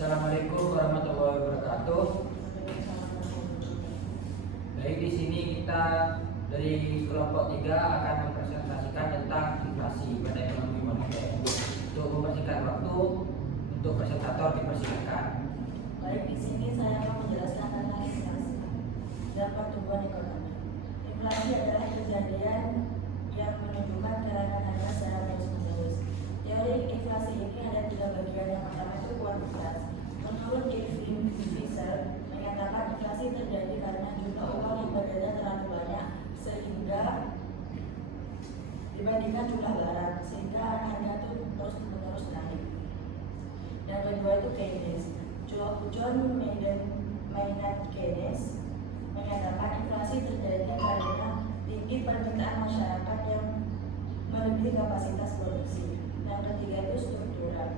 Assalamualaikum warahmatullahi wabarakatuh. Baik, di sini kita dari kelompok 3 akan mempresentasikan tentang inflasi pada ekonomi moneter. Untuk mempersingkat waktu, untuk presentator dipersilakan. Baik, di sini saya akan menjelaskan tentang inflasi dan pertumbuhan ekonomi. Inflasi adalah kejadian yang menunjukkan kenaikan harga secara terus-menerus. Teori inflasi ini ada 3 bagian. Yang pertama itu kuantitas. Menurut Irving Fisher menyatakan inflasi terjadi karena jumlah uang yang beredar terlalu banyak sehingga dibandingkan jumlah barang, sehingga harga itu terus-menerus naik. Yang kedua itu Keynes. John Maynard Keynes menyatakan inflasi terjadi karena tinggi permintaan masyarakat yang melebihi kapasitas produksi. Yang ketiga itu struktural.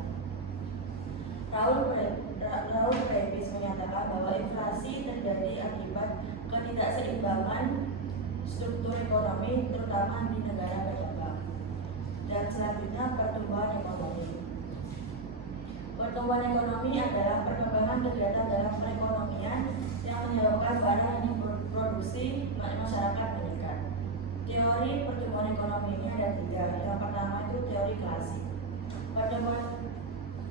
Raul Previs menyatakan bahwa inflasi terjadi akibat ketidakseimbangan struktur ekonomi terutama di negara berkembang. Dan selanjutnya pertumbuhan ekonomi. Pertumbuhan ekonomi adalah perkembangan kegiatan dalam perekonomian yang menyebabkan barang yang diproduksi masyarakat meningkat. Teori pertumbuhan ekonomi ini ada 3. Yang pertama itu teori klasik.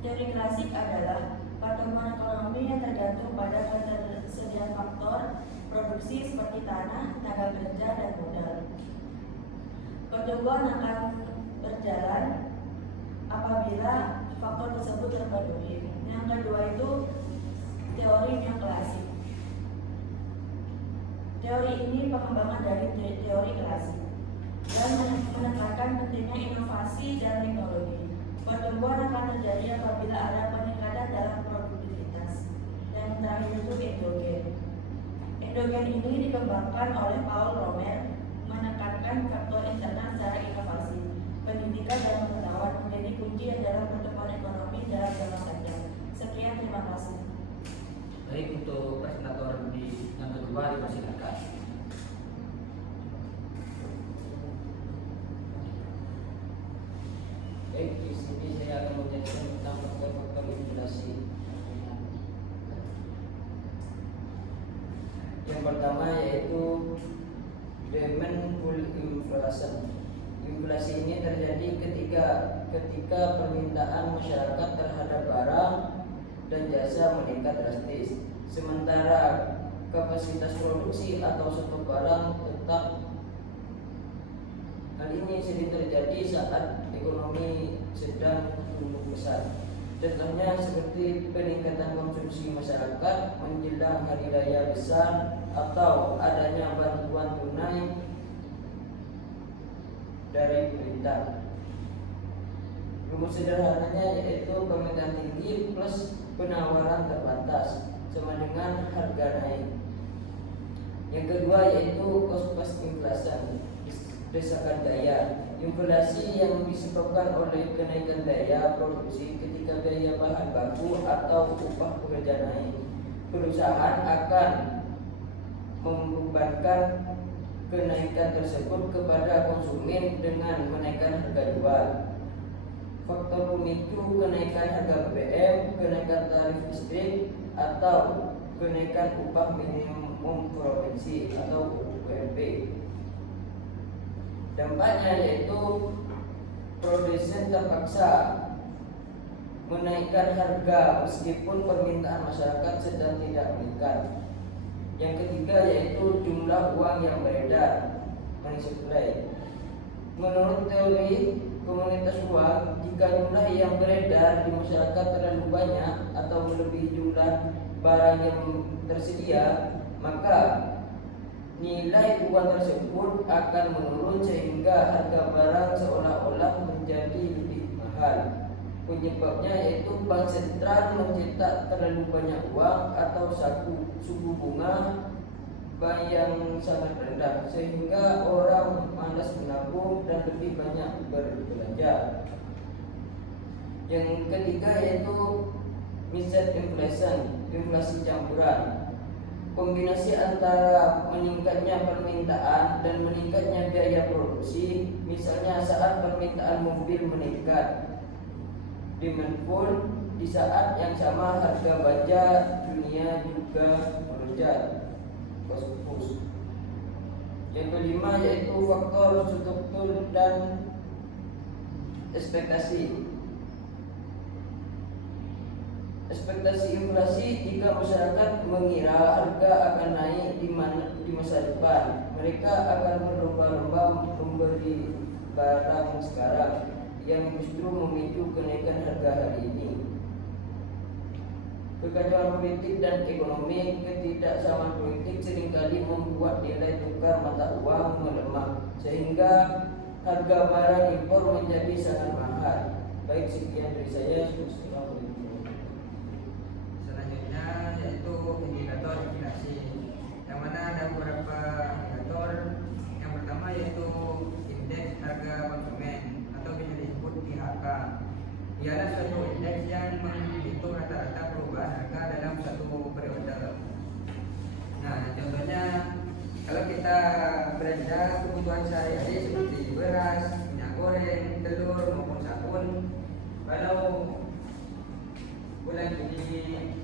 Teori klasik adalah pertumbuhan ekonomi yang tergantung pada ketersediaan faktor produksi seperti tanah, tenaga kerja, dan modal. Pertumbuhan akan berjalan apabila faktor tersebut terpenuhi. Yang kedua itu teori neoklasik. Teori ini pengembangan dari teori klasik dan menekankan pentingnya inovasi dan teknologi. Pertumbuhan akan terjadi apabila ada peningkatan dalam produktivitas. Yang terakhir itu endogen. Endogen ini dikembangkan oleh Paul Romer, menekankan faktor internal secara inovasi. Pendidikan dan pengetahuan menjadi kunci dalam pertumbuhan ekonomi dalam jangka panjang. Sekian, terima kasih. Baik, untuk presentator yang kedua dipersilakan. Baik, di sini saya akan menjelaskan tentang faktor-faktor inflasi. Yang pertama yaitu demand pull inflation. Inflasi ini terjadi ketika permintaan masyarakat terhadap barang dan jasa meningkat drastis, sementara kapasitas produksi atau stok barang tetap. Hal ini sering terjadi saat ekonomi sedang tumbuh besar. Contohnya seperti peningkatan konsumsi masyarakat menjelang hari raya besar atau adanya bantuan tunai dari pemerintah. Rumus sederhananya yaitu permintaan tinggi plus penawaran terbatas sama dengan harga naik. Yang kedua yaitu cost plus inflation, desakan daya. Inflasi yang disebabkan oleh kenaikan daya produksi ketika biaya bahan baku atau upah pekerja naik. Perusahaan akan membebankan kenaikan tersebut kepada konsumen dengan menaikkan harga jual. Faktor pemicu kenaikan harga BBM, kenaikan tarif listrik, atau kenaikan upah minimum provinsi atau UMP. Dampaknya yaitu produsen terpaksa menaikkan harga meskipun permintaan masyarakat sedang tidak meningkat. Yang ketiga yaitu jumlah uang yang beredar, money supply. Menurut teori komunitas uang, jika jumlah yang beredar di masyarakat terlalu banyak atau melebihi jumlah barang yang tersedia, maka nilai uang tersebut akan menurun sehingga harga barang seolah-olah menjadi lebih mahal. Penyebabnya yaitu bank sentral mencetak terlalu banyak uang atau suku bunga yang sangat rendah sehingga orang malas menabung dan lebih banyak berbelanja. Yang ketiga yaitu mixed inflation, inflasi campuran. Kombinasi antara meningkatnya permintaan dan meningkatnya biaya produksi. Misalnya saat permintaan mobil meningkat, demand pull di saat yang sama harga baja dunia juga melonjak. Fokus. Yang kelima yaitu faktor struktur dan ekspektasi. Ekspektasi inflasi jika masyarakat mengira harga akan naik di masa depan, mereka akan berlomba-lomba membeli barang sekarang yang justru memicu kenaikan harga hari ini. Kekacauan politik dan ekonomi, ketidaksamaan politik seringkali membuat nilai tukar mata uang melemah sehingga harga barang impor menjadi sangat mahal. Baik, sekian dari saya. Selanjutnya yaitu indikator inflasi, yang mana ada beberapa indikator. Yang pertama yaitu indeks harga konsumen atau bisa disebut IHK. Ialah suatu indeks yang menghitung rata-rata perubahan harga dalam satu periode. Nah, contohnya kalau kita belanja kebutuhan sehari-hari seperti beras, minyak goreng, telur maupun sabun, kalau bulan ini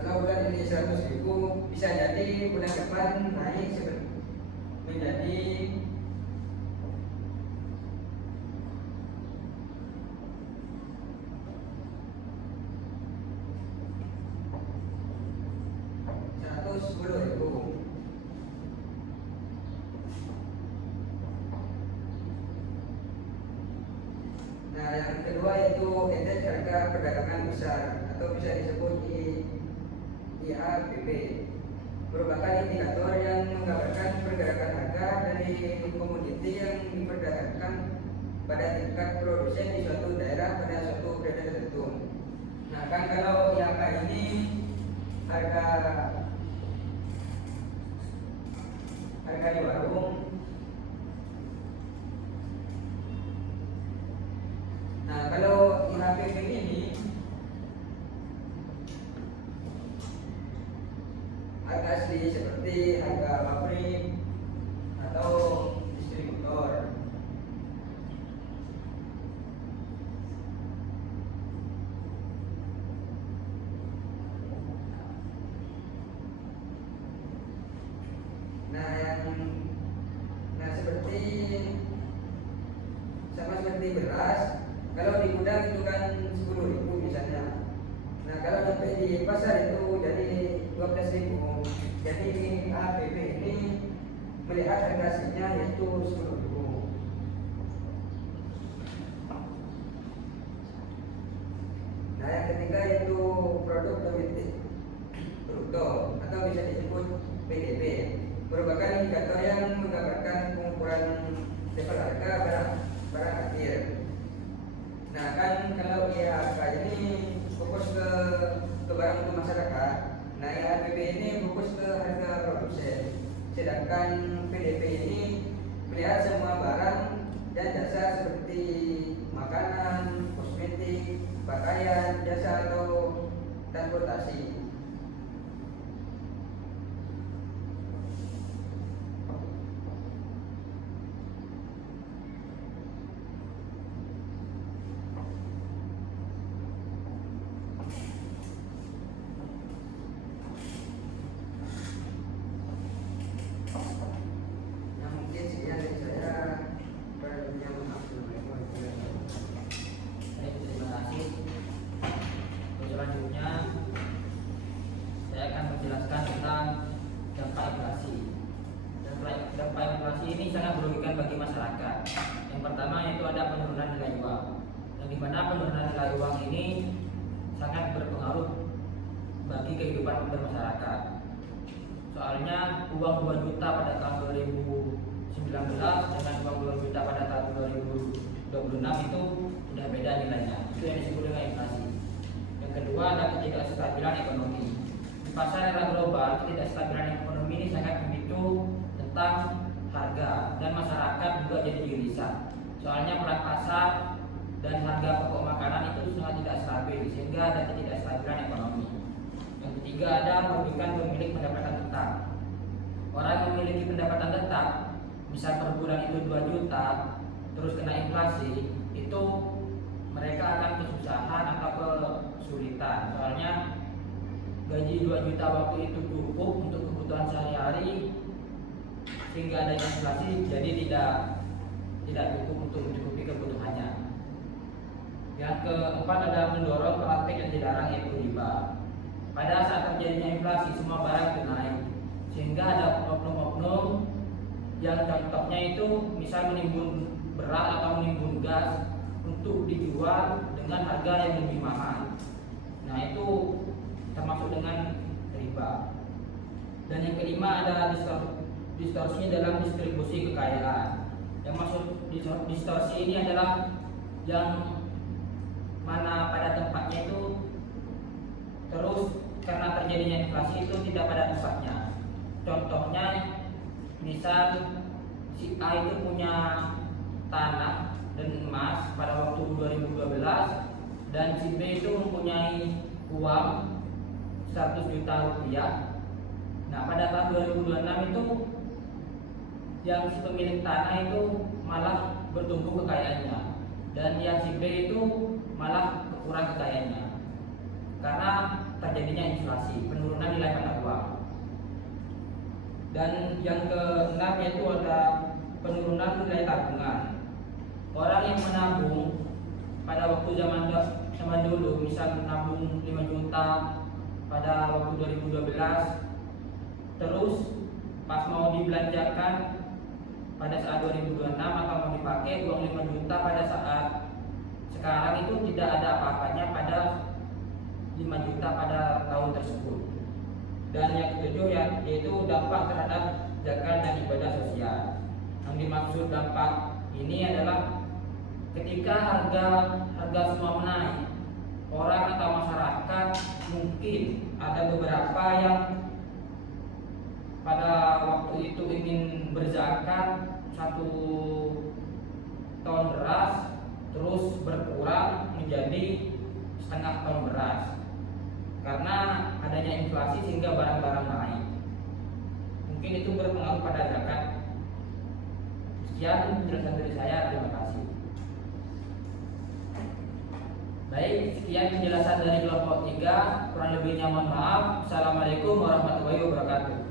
kalau bulan ini 100.000, bisa jadi bulan depan naik menjadi 110.000. Nah, yang kedua yaitu indeks harga perdagangan besar atau bisa disebut IHBP, merupakan indikator yang menggambarkan pergerakan harga dari komoditi yang diperdagangkan pada tingkat produsen di suatu daerah pada suatu periode tertentu. Nah, kan kalau IHK ini harga di warung. Nah, kalau IHBP ini harga asli seperti harga pabrik atau distributor. Seperti beras, kalau di gudang itu kan 10.000 misalnya. Nah, kalau sampai di pasar itu jadi 12.000. Jadi APB ini melihat harga aslinya yaitu 10.000. Nah, yang ketiga yaitu produk domestik bruto atau bisa disebut PDB, merupakan indikator yang menggambarkan pengukuran level harga barang akhir. Nah, kan kalau IHK ini fokus ke barang untuk masyarakat. Nah, IHBP ini fokus ke harga produsen. Sedangkan PDB ini melihat semua barang dan jasa seperti makanan, kosmetik, pakaian, jasa atau transportasi. Ini sangat merugikan bagi masyarakat. Yang pertama yaitu ada penurunan nilai uang, yang dimana penurunan nilai uang ini sangat berpengaruh bagi kehidupan bermasyarakat. Soalnya uang 2 juta pada tahun 2019 dengan uang 2 juta pada tahun 2026 itu sudah beda nilainya. Itu yang disebut dengan inflasi. Yang kedua ada ketidakstabilan ekonomi. Di pasar era global, ketidakstabilan ekonomi ini sangat memicu tentang harga dan masyarakat juga jadi gelisah. Soalnya peran pasar dan harga pokok makanan itu sangat tidak stabil sehingga ada ketidakstabilan ekonomi. Yang ketiga ada merugikan pemilik pendapatan tetap. orang yang memiliki pendapatan tetap, misal per bulan itu 2 juta, terus kena inflasi, itu mereka akan kesusahan atau kesulitan. Soalnya gaji 2 juta waktu itu cukup untuk kebutuhan sehari-hari, sehingga adanya inflasi jadi tidak cukup untuk mencukupi kebutuhannya. Yang keempat ada mendorong praktik yang dilarang, yaitu riba. Pada saat terjadinya inflasi, semua barang itu naik, sehingga ada oknum-oknum yang contohnya itu misal menimbun beras atau menimbun gas untuk dijual dengan harga yang lebih mahal. Nah, itu termasuk dengan riba. Dan yang kelima ada distorsi dalam distribusi kekayaan. Yang maksud distorsi ini adalah yang mana pada tempatnya itu terus karena terjadinya inflasi itu tidak pada tempatnya. Contohnya misal si A itu punya tanah dan emas pada waktu 2012 dan si B itu mempunyai uang 100 juta rupiah. Nah, pada tahun 2026 itu yang si pemilik tanah itu malah bertumbuh kekayaannya dan yang si B itu malah berkurang kekayaannya karena terjadinya inflasi, penurunan nilai mata uang. Dan yang keenam yaitu ada penurunan nilai tabungan. Orang yang menabung pada waktu zaman dulu, misal menabung 5 juta pada waktu 2012, terus pas mau dibelanjakan pada saat 2026 atau mau dipakai uang 5 juta pada saat sekarang itu tidak ada apa-apanya pada 5 juta pada tahun tersebut. Dan yang ketujuh yaitu dampak terhadap zakat dan ibadah sosial. Yang dimaksud dampak ini adalah ketika harga semua menaik, orang atau masyarakat mungkin ada beberapa yang pada waktu itu ingin berzakat 1 ton beras terus berkurang menjadi setengah ton beras karena adanya inflasi sehingga barang-barang naik. Mungkin itu berpengaruh pada zakat. Sekian penjelasan dari saya, terima kasih. Baik, sekian penjelasan dari kelompok 3. Kurang lebihnya mohon maaf. Assalamualaikum warahmatullahi wabarakatuh.